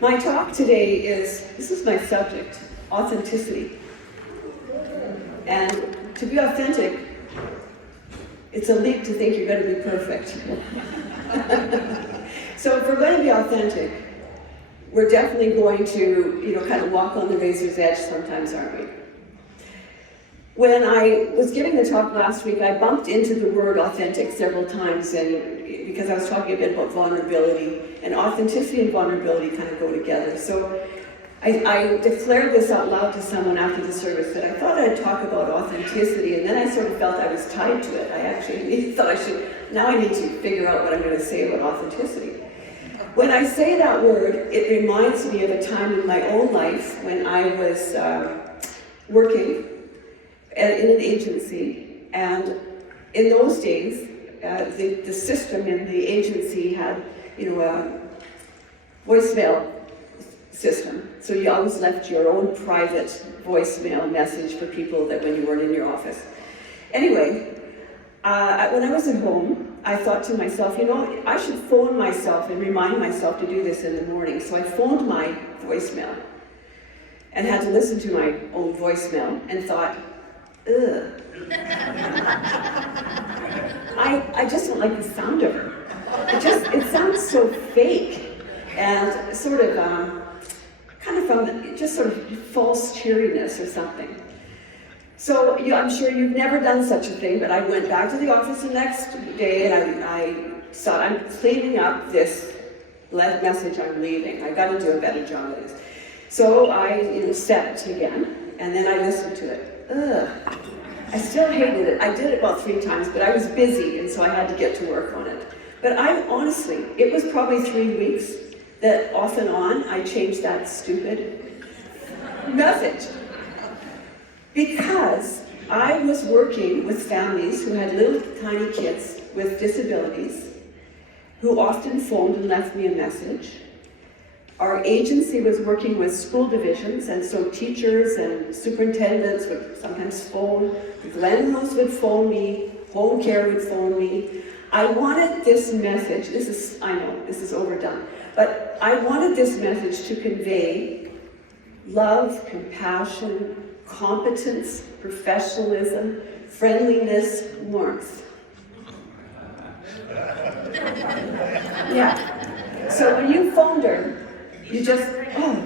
My talk today this is my subject, authenticity. And to be authentic, it's a leap to think you're going to be perfect. So if we're going to be authentic, we're definitely going to, kind of walk on the razor's edge sometimes, aren't we? When I was giving the talk last week, I bumped into the word authentic several times, and because I was talking a bit about vulnerability, and authenticity and vulnerability kind of go together. So I declared this out loud to someone after the service, that I thought I'd talk about authenticity, and then I sort of felt I was tied to it. I actually thought now I need to figure out what I'm going to say about authenticity. When I say that word, it reminds me of a time in my own life when I was working in an agency, and in those days, the system in the agency had, a voicemail system. So you always left your own private voicemail message for people that when you weren't in your office. Anyway, when I was at home, I thought to myself, I should phone myself and remind myself to do this in the morning. So I phoned my voicemail and had to listen to my own voicemail and thought, ugh. I just don't like the sound of her. It sounds so fake and sort of, kind of from just sort of false cheeriness or something. So I'm sure you've never done such a thing, but I went back to the office the next day and I thought, I'm cleaning up this message, I'm leaving. I got to do a better job of this. So I set it again, and then I listened to it. Ugh. I still hated it. I did it about 3 times, but I was busy, and so I had to get to work on it. But honestly, it was probably 3 weeks that off and on I changed that stupid message. Because I was working with families who had little tiny kids with disabilities, who often phoned and left me a message. Our agency was working with school divisions, and so teachers and superintendents would sometimes phone. The Glenrose would phone me, home care would phone me. I wanted this message, I know, this is overdone, but I wanted this message to convey love, compassion, competence, professionalism, friendliness, warmth. Yeah. So when you phoned her, you just,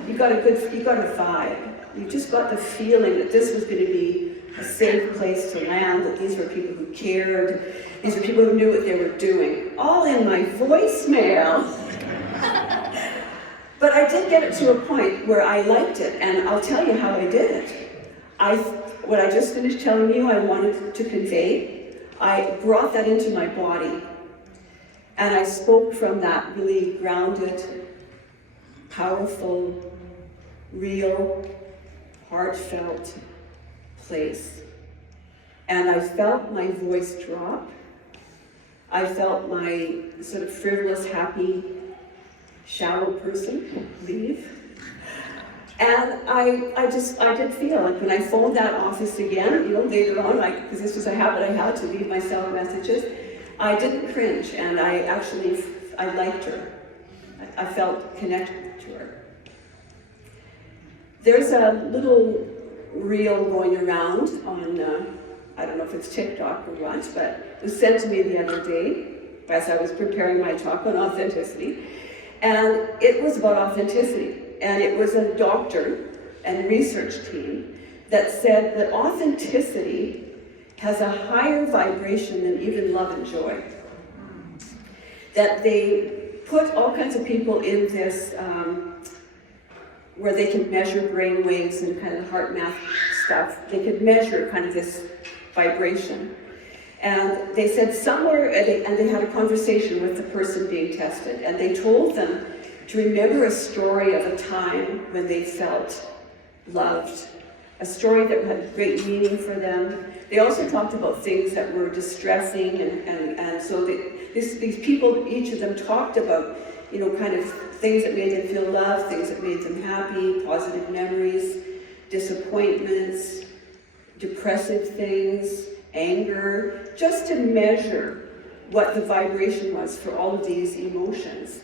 you got a vibe. You just got the feeling that this was going to be a safe place to land, that these were people who cared, these were people who knew what they were doing. All in my voicemail. But I did get it to a point where I liked it, and I'll tell you how I did it. What I just finished telling you I wanted to convey, I brought that into my body, and I spoke from that really grounded, powerful, real, heartfelt place. And I felt my voice drop. I felt my sort of frivolous, happy, shallow person leave. And I did feel like when I phoned that office again, later on, because this was a habit I had to leave myself messages, I didn't cringe, and I liked her. I felt connected to her. There's a little reel going around on, I don't know if it's TikTok or what, but it was sent to me the other day as I was preparing my talk on authenticity. And it was about authenticity. And it was a doctor and research team that said that authenticity has a higher vibration than even love and joy. That they put all kinds of people in this, where they could measure brain waves and kind of heart math stuff. They could measure kind of this vibration. And they said somewhere, and they had a conversation with the person being tested, and they told them to remember a story of a time when they felt loved, a story that had great meaning for them. They also talked about things that were distressing, and so these people, each of them talked about, kind of things that made them feel loved, things that made them happy, positive memories, disappointments, depressive things, anger, just to measure what the vibration was for all of these emotions.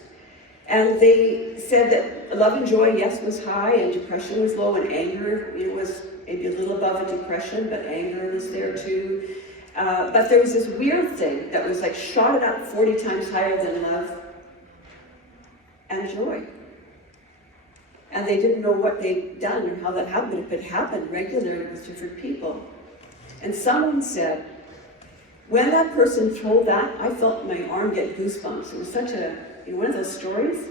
And they said that love and joy, yes, was high, and depression was low, and anger, was maybe a little above a depression, but anger was there too. But there was this weird thing that was like shot it up 40 times higher than love and joy. And they didn't know what they'd done and how that happened, if it happened regularly with different people. And someone said, when that person told that, I felt my arm get goosebumps. It was such a, one of those stories.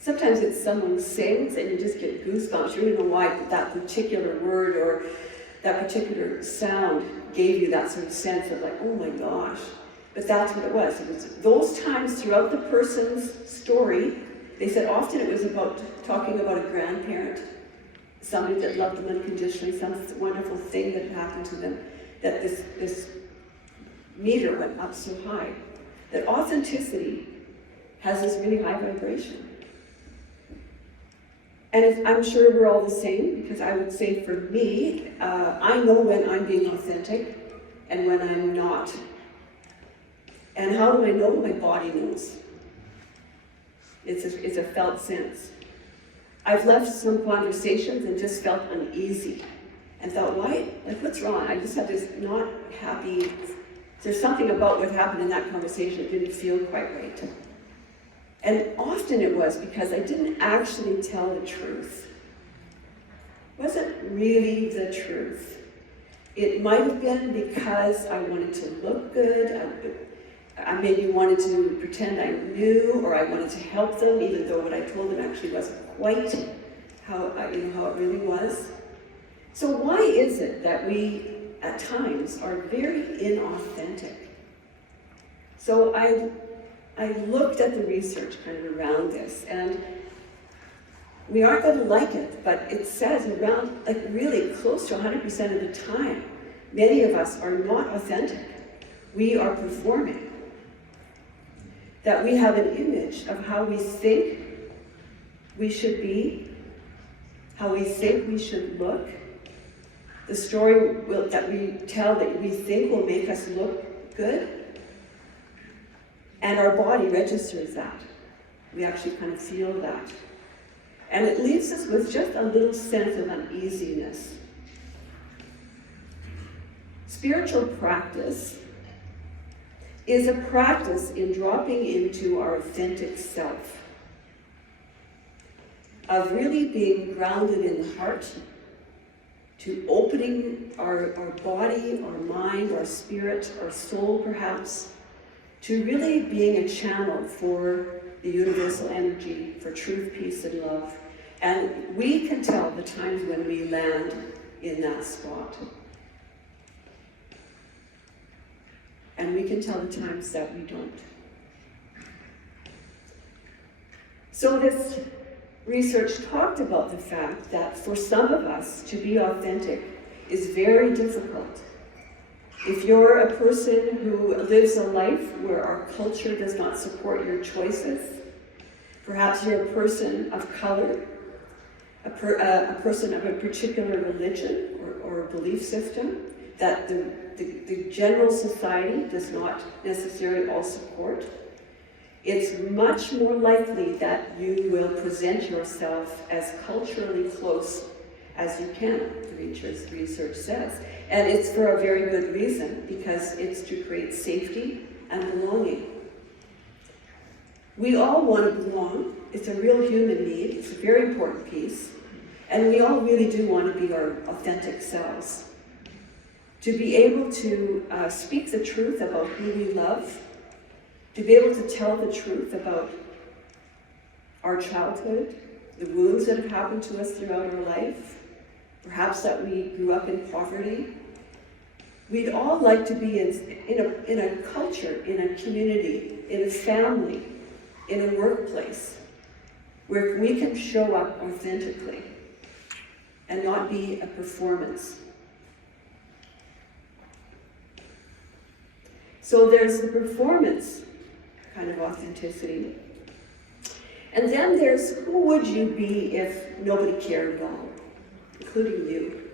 Sometimes it's someone sings and you just get goosebumps. You don't know why that particular word or that particular sound gave you that sort of sense of like, oh my gosh. But that's what it was. It was those times throughout the person's story. They said often it was about talking about a grandparent, somebody that loved them unconditionally, some wonderful thing that happened to them, that this meter went up so high. That authenticity has this really high vibration. And I'm sure we're all the same, because I would say for me, I know when I'm being authentic and when I'm not. And how do I know? My body knows. It's a felt sense. I've left some conversations and just felt uneasy and thought, why? Like, what's wrong? I just had this not happy, there's something about what happened in that conversation that didn't feel quite right. And often it was because I didn't actually tell the truth. It wasn't really the truth. It might have been because I wanted to look good, I maybe wanted to pretend I knew, or I wanted to help them, even though what I told them actually wasn't quite how it really was. So why is it that we, at times, are very inauthentic? So I looked at the research kind of around this, and we aren't going to like it, but it says around, like really close to 100% of the time, many of us are not authentic. We are performing. That we have an image of how we think we should be, how we think we should look. The story that we tell that we think will make us look good. And our body registers that. We actually kind of feel that. And it leaves us with just a little sense of uneasiness. Spiritual practice is a practice in dropping into our authentic self, of really being grounded in the heart, to opening our body, our mind, our spirit, our soul perhaps, to really being a channel for the universal energy, for truth, peace, and love. And we can tell the times when we land in that spot. And we can tell the times that we don't. So this research talked about the fact that for some of us to be authentic is very difficult. If you're a person who lives a life where our culture does not support your choices, perhaps you're a person of color, a person of a particular religion or belief system that the general society does not necessarily all support, it's much more likely that you will present yourself as culturally close as you can, the research says. And it's for a very good reason, because it's to create safety and belonging. We all want to belong. It's a real human need. It's a very important piece. And we all really do want to be our authentic selves. To be able to speak the truth about who we love, to be able to tell the truth about our childhood, the wounds that have happened to us throughout our life, perhaps that we grew up in poverty. We'd all like to be in a culture, in a community, in a family, in a workplace, where we can show up authentically and not be a performance. So there's the performance kind of authenticity. And then there's who would you be if nobody cared at all, including you?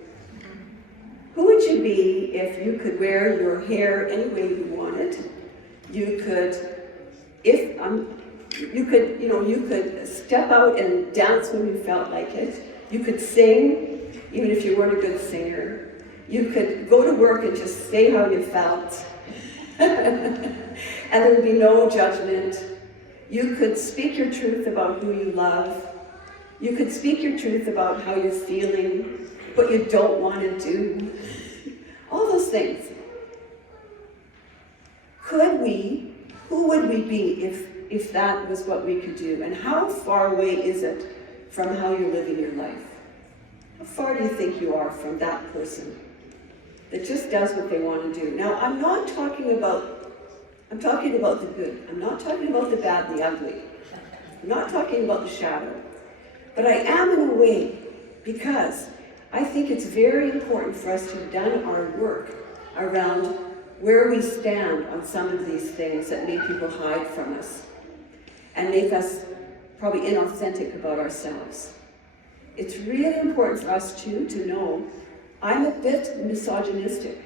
Who would you be if you could wear your hair any way you wanted? You could, You could step out and dance when you felt like it. You could sing, even if you weren't a good singer. You could go to work and just say how you felt. And there would be no judgment. You could speak your truth about who you love. You could speak your truth about how you're feeling, what you don't want to do. All those things. Who would we be if that was what we could do? And how far away is it from how you're living your life? How far do you think you are from that person that just does what they want to do? Now, I'm talking about the good. I'm not talking about the bad and the ugly. I'm not talking about the shadow. But I am in a way, because I think it's very important for us to have done our work around where we stand on some of these things that make people hide from us and make us probably inauthentic about ourselves. It's really important for us too to know I'm a bit misogynistic,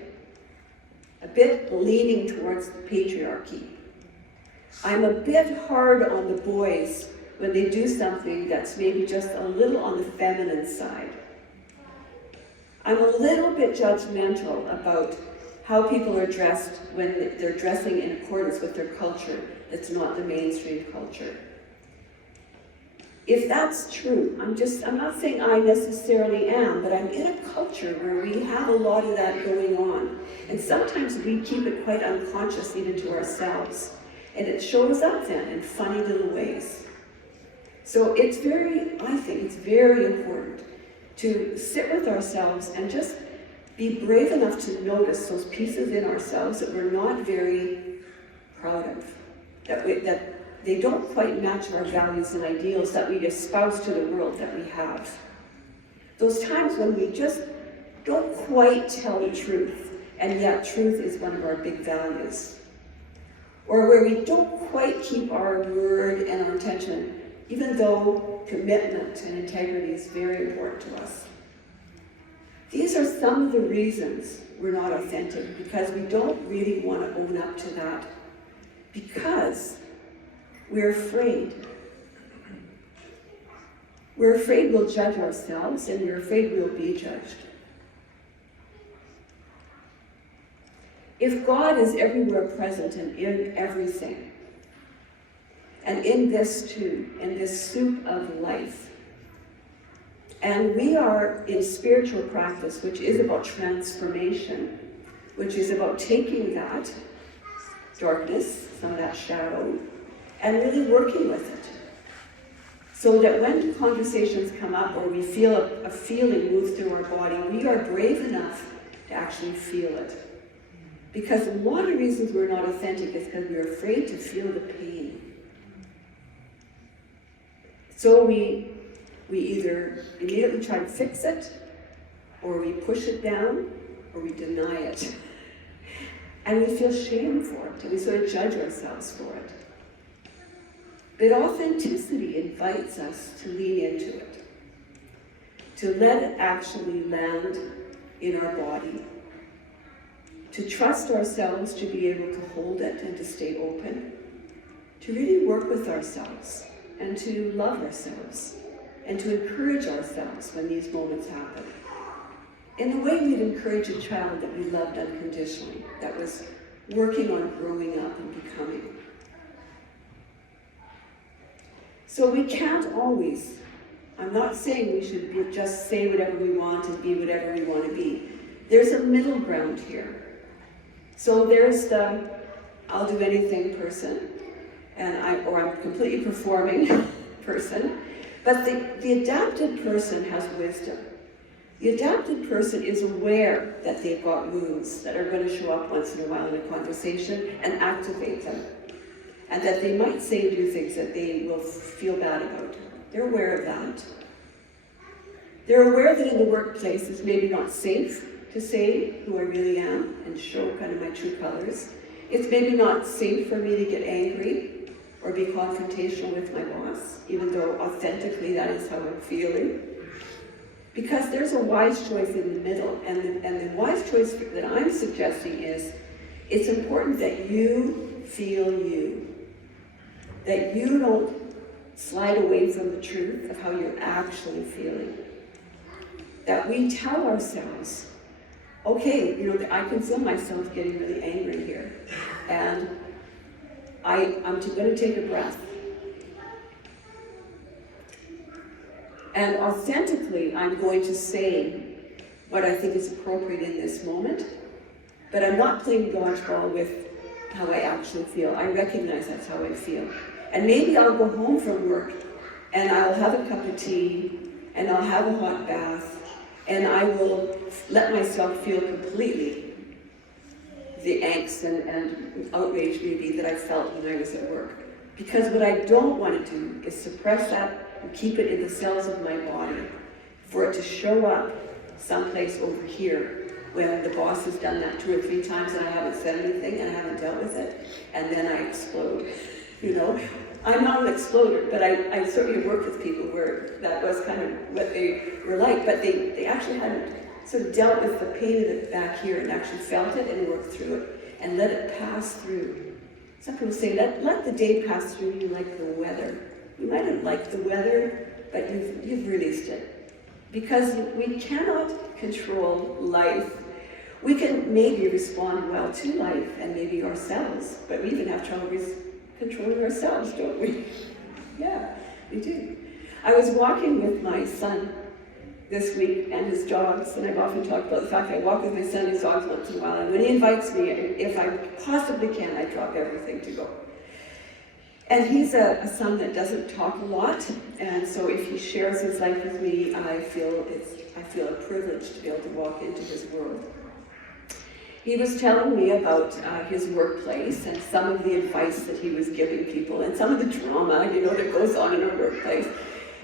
a bit leaning towards the patriarchy. I'm a bit hard on the boys when they do something that's maybe just a little on the feminine side. I'm a little bit judgmental about how people are dressed when they're dressing in accordance with their culture that's not the mainstream culture. If that's true, I'm not saying I necessarily am, but I'm in a culture where we have a lot of that going on. And sometimes we keep it quite unconscious even to ourselves. And it shows up then in funny little ways. So I think it's very important to sit with ourselves and just be brave enough to notice those pieces in ourselves that we're not very proud of, that they don't quite match our values and ideals that we espouse to the world that we have. Those times when we just don't quite tell the truth, and yet truth is one of our big values. Or where we don't quite keep our word and our intention, even though commitment and integrity is very important to us. These are some of the reasons we're not authentic, because we don't really want to own up to that, because we're afraid. We're afraid we'll judge ourselves, and we're afraid we'll be judged. If God is everywhere present and in everything, and in this too, in this soup of life, and we are in spiritual practice, which is about transformation, which is about taking that darkness, some of that shadow, and really working with it. So that when conversations come up or we feel a feeling move through our body, we are brave enough to actually feel it. Because a lot of reasons we're not authentic is because we're afraid to feel the pain. So we either immediately try to fix it, or we push it down, or we deny it. And we feel shame for it, and we sort of judge ourselves for it. But authenticity invites us to lean into it, to let it actually land in our body, to trust ourselves to be able to hold it and to stay open, to really work with ourselves and to love ourselves and to encourage ourselves when these moments happen. In the way we'd encourage a child that we loved unconditionally, that was working on growing up and becoming. So we can't always, I'm not saying we should just say whatever we want and be whatever we want to be. There's a middle ground here. So there's the I'll do anything person, or I'm completely performing person. But the adapted person has wisdom. The adapted person is aware that they've got wounds that are going to show up once in a while in a conversation and activate them. And that they might say and do things that they will feel bad about. They're aware of that. They're aware that in the workplace it's maybe not safe to say who I really am and show kind of my true colors. It's maybe not safe for me to get angry or be confrontational with my boss, even though authentically that is how I'm feeling. Because there's a wise choice in the middle, and the wise choice that I'm suggesting is, it's important that you feel you. that you don't slide away from the truth of how you're actually feeling. That we tell ourselves, okay, I can feel myself getting really angry here, and I'm going to take a breath. And authentically, I'm going to say what I think is appropriate in this moment, but I'm not playing dodgeball with how I actually feel. I recognize that's how I feel. And maybe I'll go home from work, and I'll have a cup of tea, and I'll have a hot bath, and I will let myself feel completely the angst and outrage maybe that I felt when I was at work. Because what I don't want to do is suppress that and keep it in the cells of my body for it to show up someplace over here when the boss has done that 2 or 3 times and I haven't said anything and I haven't dealt with it, and then I explode. I'm not an exploder, but I certainly worked with people where that was kind of what they were like, but they actually hadn't sort of dealt with the pain of it back here and actually felt it and worked through it and let it pass through. Some people say, let the day pass through you like the weather. You might have liked the weather, but you've released it. Because we cannot control life. We can maybe respond well to life and maybe ourselves, but we even have trouble controlling ourselves, don't we? Yeah, we do. I was walking with my son this week and his dogs, and I've often talked about the fact that I walk with my son and his dogs once in a while, and when he invites me, if I possibly can, I drop everything to go. And he's a son that doesn't talk a lot, and so if he shares his life with me, I feel a privilege to be able to walk into his world. He was telling me about his workplace and some of the advice that he was giving people and some of the drama, that goes on in a workplace.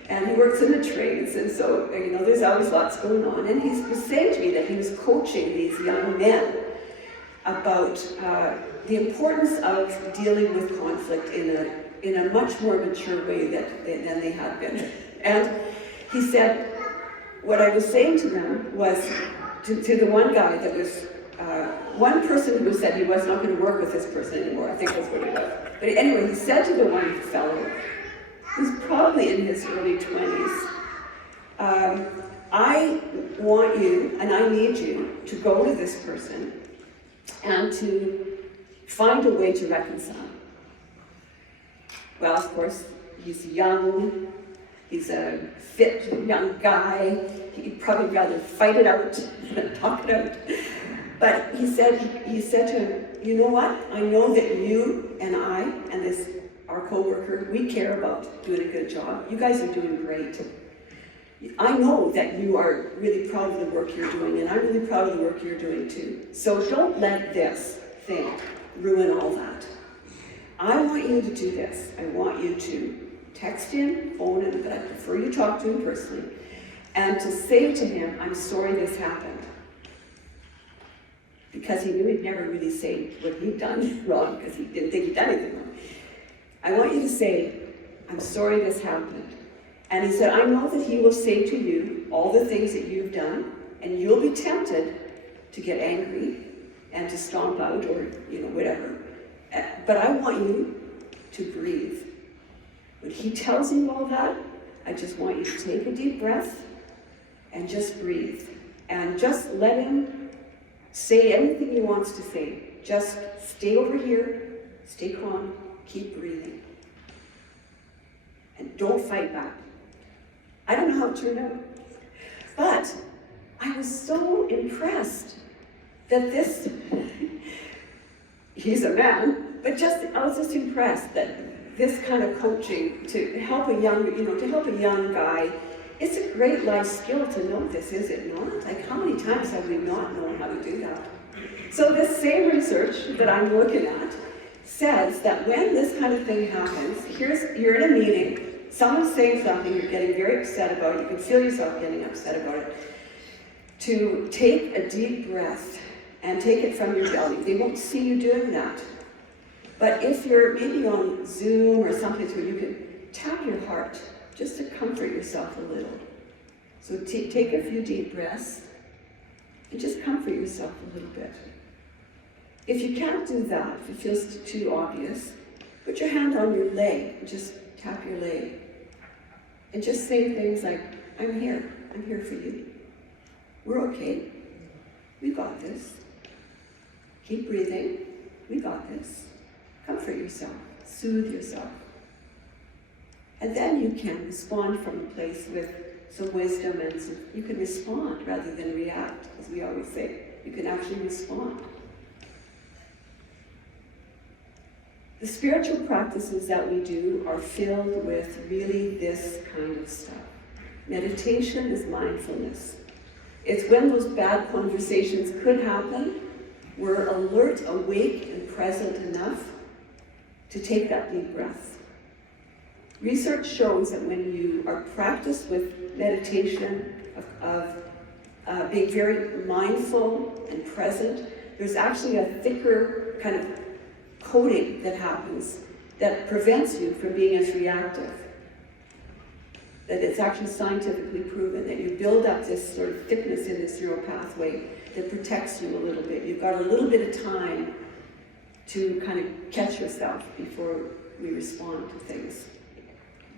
And he works in the trades, and so, there's always lots going on. And he was saying to me that he was coaching these young men about the importance of dealing with conflict in a much more mature way than they had been. And he said, what I was saying to them was, to the one guy that was, one person who said he was not going to work with this person anymore, I think that's what it was. But anyway, he said to the one fellow, who's probably in his early 20s, I want you, and I need you, to go to this person and to find a way to reconcile. Well, of course, he's young, he's a fit young guy, he'd probably rather fight it out than talk it out. But he said to him, you know what? I know that you and I and our co-worker, we care about doing a good job. You guys are doing great. I know that you are really proud of the work you're doing, and I'm really proud of the work you're doing too. So don't let this thing ruin all that. I want you to do this. I want you to text him, phone him, but I prefer you talk to him personally, and to say to him, I'm sorry this happened. Because he knew he'd never really say what he'd done wrong, because he didn't think he'd done anything wrong. I want you to say, I'm sorry this happened. And he said, I know that he will say to you all the things that you've done, and you'll be tempted to get angry and to stomp out or, whatever. But I want you to breathe. When he tells you all that, I just want you to take a deep breath and just breathe. And just let him say anything he wants to say. Just stay over here, stay calm, keep breathing. And don't fight back. I don't know how it turned out. But I was so impressed that he's a man, but I was just impressed that this kind of coaching to help a young guy, it's a great life skill to know this, is it not? Like, how many times have we not known how to do that? So this same research that I'm looking at says that when this kind of thing happens, you're in a meeting, someone's saying something you're getting very upset about, you can feel yourself getting upset about it, to take a deep breath and take it from your belly. They won't see you doing that. But if you're maybe on Zoom or something where you can tap your heart just to comfort yourself a little. So take a few deep breaths and just comfort yourself a little bit. If you can't do that, if it feels too obvious, Put your hand on your leg, and just tap your leg. And just say things like, I'm here for you. We're okay. We got this. Keep breathing. We got this. Comfort yourself. Soothe yourself. And then you can respond from a place with some wisdom and you can respond rather than react, as we always say. You can actually respond. The spiritual practices that we do are filled with really this kind of stuff. Meditation is mindfulness. It's when those bad conversations could happen, we're alert, awake, and present enough to take that deep breath. Research shows that when you are practiced with meditation, of being very mindful and present, there's actually a thicker kind of coating that happens that prevents you from being as reactive. That it's actually scientifically proven that you build up this sort of thickness in this neural pathway that protects you a little bit. You've got a little bit of time to kind of catch yourself before we respond to things,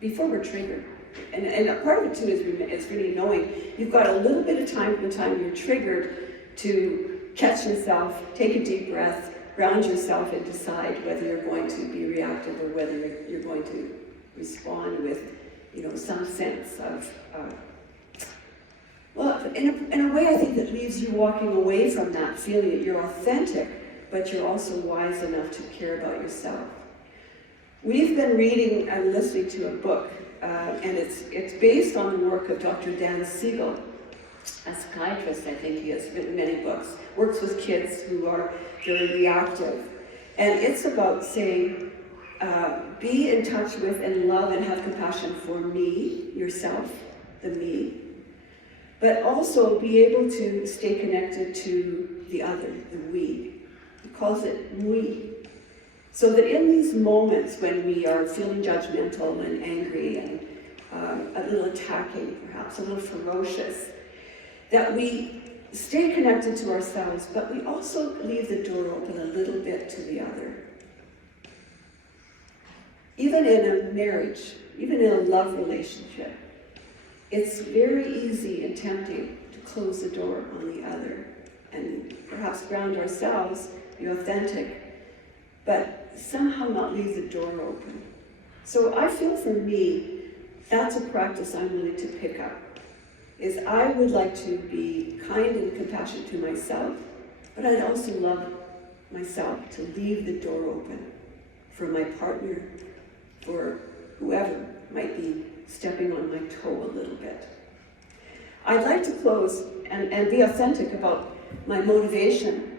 before we're triggered. And a part of it too is really knowing you've got a little bit of time from the time you're triggered to catch yourself, take a deep breath, ground yourself, and decide whether you're going to be reactive or whether you're going to respond with, some sense of, in a way I think that leaves you walking away from that feeling that you're authentic, but you're also wise enough to care about yourself. We've been reading and listening to a book, and it's based on the work of Dr. Dan Siegel, a psychiatrist. I think he has written many books, works with kids who are very reactive. And it's about saying, be in touch with and love and have compassion for me, yourself, the me, but also be able to stay connected to the other, the we. He calls it we. So that in these moments when we are feeling judgmental and angry and a little attacking, perhaps a little ferocious, that we stay connected to ourselves, but we also leave the door open a little bit to the other. Even in a marriage, even in a love relationship, it's very easy and tempting to close the door on the other and perhaps ground ourselves, be authentic, but somehow not leave the door open. So I feel for me, that's a practice I'm willing to pick up, is I would like to be kind and compassionate to myself, but I'd also love myself to leave the door open for my partner, for whoever might be stepping on my toe a little bit. I'd like to close and be authentic about my motivation,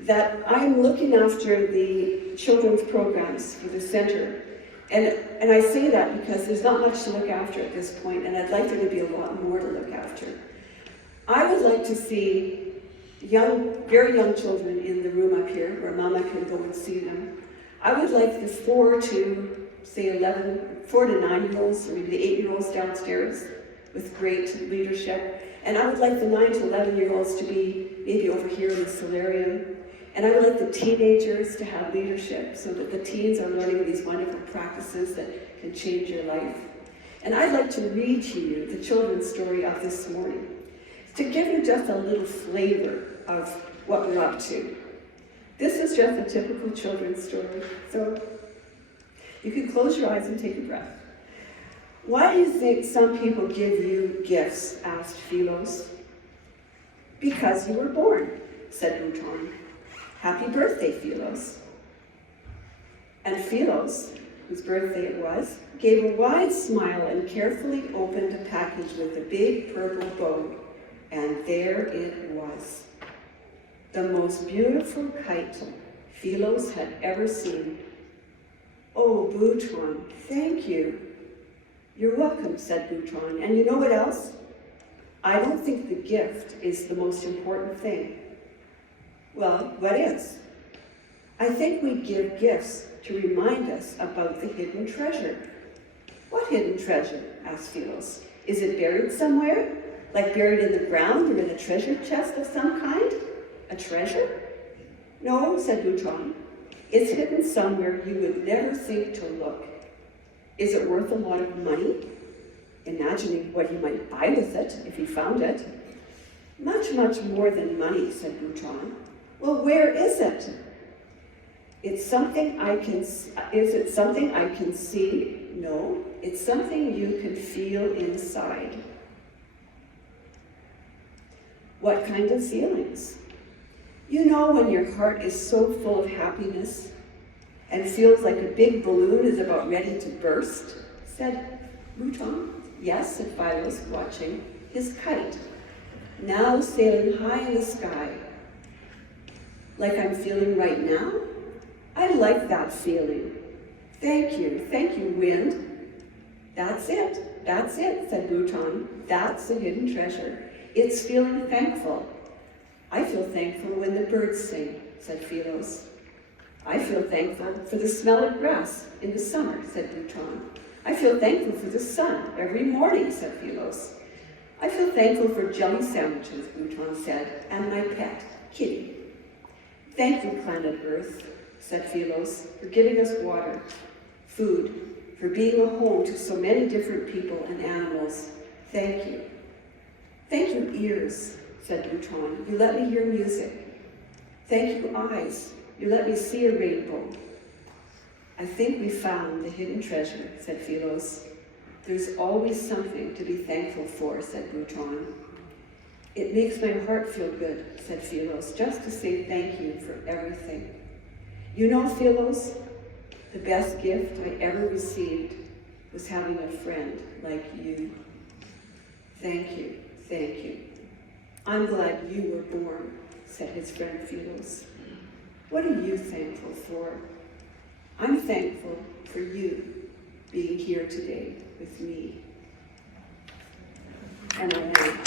that I'm looking after the children's programs for the center. And I say that because there's not much to look after at this point, and I'd like there to be a lot more to look after. I would like to see very young children in the room up here where Mama can go and see them. I would like the 4 to 9-year-olds, or maybe the 8-year-olds downstairs with great leadership. And I would like the 9 to 11-year-olds to be maybe over here in the solarium. And I would like the teenagers to have leadership so that the teens are learning these wonderful practices that can change your life. And I'd like to read to you the children's story of this morning to give you just a little flavor of what we're up to. This is just a typical children's story, so you can close your eyes and take a breath. Why do you think some people give you gifts? Asked Philos. Because you were born, said Bouton. Happy birthday, Philos. And Philos, whose birthday it was, gave a wide smile and carefully opened a package with a big purple bow. And there it was. The most beautiful kite Philos had ever seen. Oh, Bouton, thank you. You're welcome, said Bouton. And you know what else? I don't think the gift is the most important thing. Well, what is? I think we give gifts to remind us about the hidden treasure. What hidden treasure? Asked Philos. Is it buried somewhere? Like buried in the ground or in a treasure chest of some kind? A treasure? No, said Bouton. It's hidden somewhere you would never think to look. Is it worth a lot of money? Imagining what he might buy with it if he found it. Much, much more than money, said Boutron. Well, where is it? Is it something I can see? No, it's something you can feel inside. What kind of feelings? You know when your heart is so full of happiness and feels like a big balloon is about ready to burst, said Boutron. Yes, said Philos, watching his kite, now sailing high in the sky. Like I'm feeling right now? I like that feeling. Thank you, wind. That's it, said Boutron. That's the hidden treasure. It's feeling thankful. I feel thankful when the birds sing, said Philos. I feel thankful for the smell of grass in the summer, said Boutron. I feel thankful for the sun every morning, said Philos. I feel thankful for jelly sandwiches, Boutron said, and my pet, Kitty. Thank you, planet Earth, said Philos, for giving us water, food, for being a home to so many different people and animals. Thank you. Thank you, ears, said Boutron. You let me hear music. Thank you, eyes. You let me see a rainbow. I think we found the hidden treasure, said Philos. There's always something to be thankful for, said Boutron. It makes my heart feel good, said Philos, just to say thank you for everything. You know, Philos, the best gift I ever received was having a friend like you. Thank you, thank you. I'm glad you were born, said his friend Philos. What are you thankful for? I'm thankful for you being here today with me. And I am.